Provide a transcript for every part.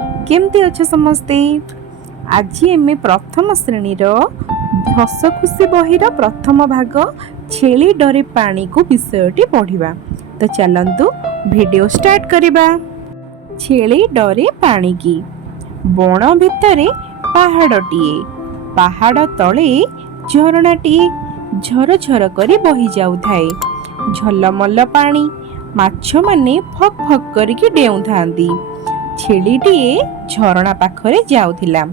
केमती अच्छे समस्ते। आज एम प्रथम श्रेणी हस खुशी बही प्रथम भाग छेली डरे पानी को विषयटी पढ़ा। तो चलतु वीडियो स्टार्ट करवा। छेली डरे पानी की। बण भितरे पहाड़टीए, पहाड़ तले झरणाटीए झर झर करी बही जाउथाए। झलमल पानी, माछ माने फक फक करिकी डेउथांती। छेलीटीए झरणा पाखरे जाउथिला।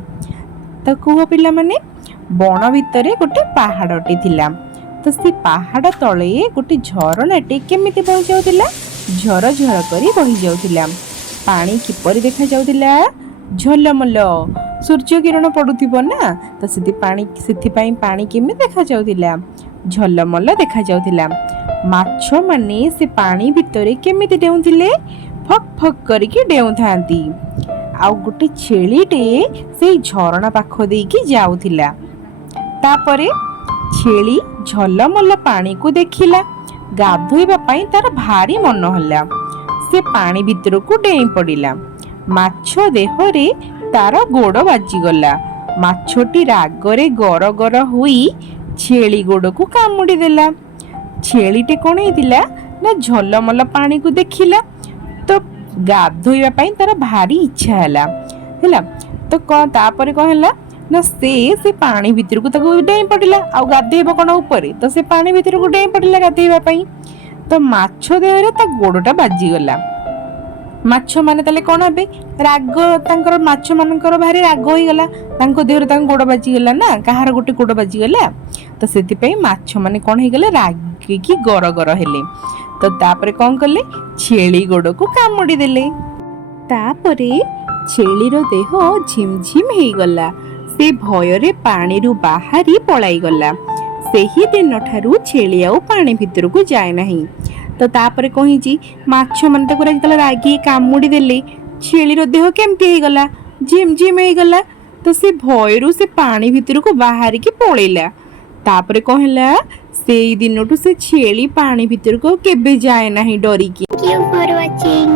तो कुह पिला माने, बण भितरे गोटे पहाड़टी थिला। तो से पहाड़ तले गोटे झरणाटी केमिति बही जाउथिला? झर झर करी बही जाउथिला। पानी किपरि देखा जाउथिला? झलमल, सूर्य किरण पडुथिबो ना, तो सेति पानी केमिति देखा जाउथिला? झलमल देखा जाउथिला। माछ माने से पानी भितरे केमिति डेउथिले? फक फक करिकी डेउथांती। आउ गोटे छेलीटे से झरणा पाख देकी जाउथिला। तापरे छेली झलमल पानी को देखिला। गाधोइबा पई तार भारी मन होला। से पानी भितर को डेई पड़िला। माछ देहरे तार गोड़ बाजिगला। माछटी रागरे गर गर हुई छेली गोड़ को कामुड़ी देला। छेलीटे कौन हेतिला ना झलमल पानी को देखिला। तो गाधोइबा पई तार भारी इच्छा हैला। तो तापरे कौन हैला ना से पानी भितर को ताको डेई पड़िला। आ गाधेइबो कोन ऊपर, तो से पानी भितर को डेई पड़िला गाधेइबा पई। तो माछ देहरे ता गोड़टा बाजिगला। माछ माने ताले कोन हेबे? राग, तांकर माछ मानकर भारी राग होई गला। तांको देहरे तांको गोड़ बाजिगला ना, काहार गोटे गोड़ बाजिगला। तो सेति पई माछ माने कोन हे गले? रागी की गर गर हेले। तो तापरे कोन करले? छेली गोड़ को कामुड़ी देले। तापरे छेलीर देह झिमझिम हेई गला। से भयरे पानी रु बाहरी पलाई गला। सेही दिन ठारू छेली आउ पानी भितर को जाए नहीं। तो तापरे कहिची, माछ मन ताको जेतले रागी कामुड़ी देले, छेलीर देह केमती हेई गला? झिमझिम हेई गला। तो से भयरू से पानी भितर को बाहरी की पळेला। तापरे कहला, सेई दिनटू से छेली पानी भितर को केबे जाए नहीं डरिकी। Thank you for watching.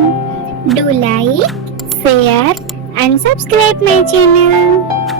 Do like, share and subscribe my channel.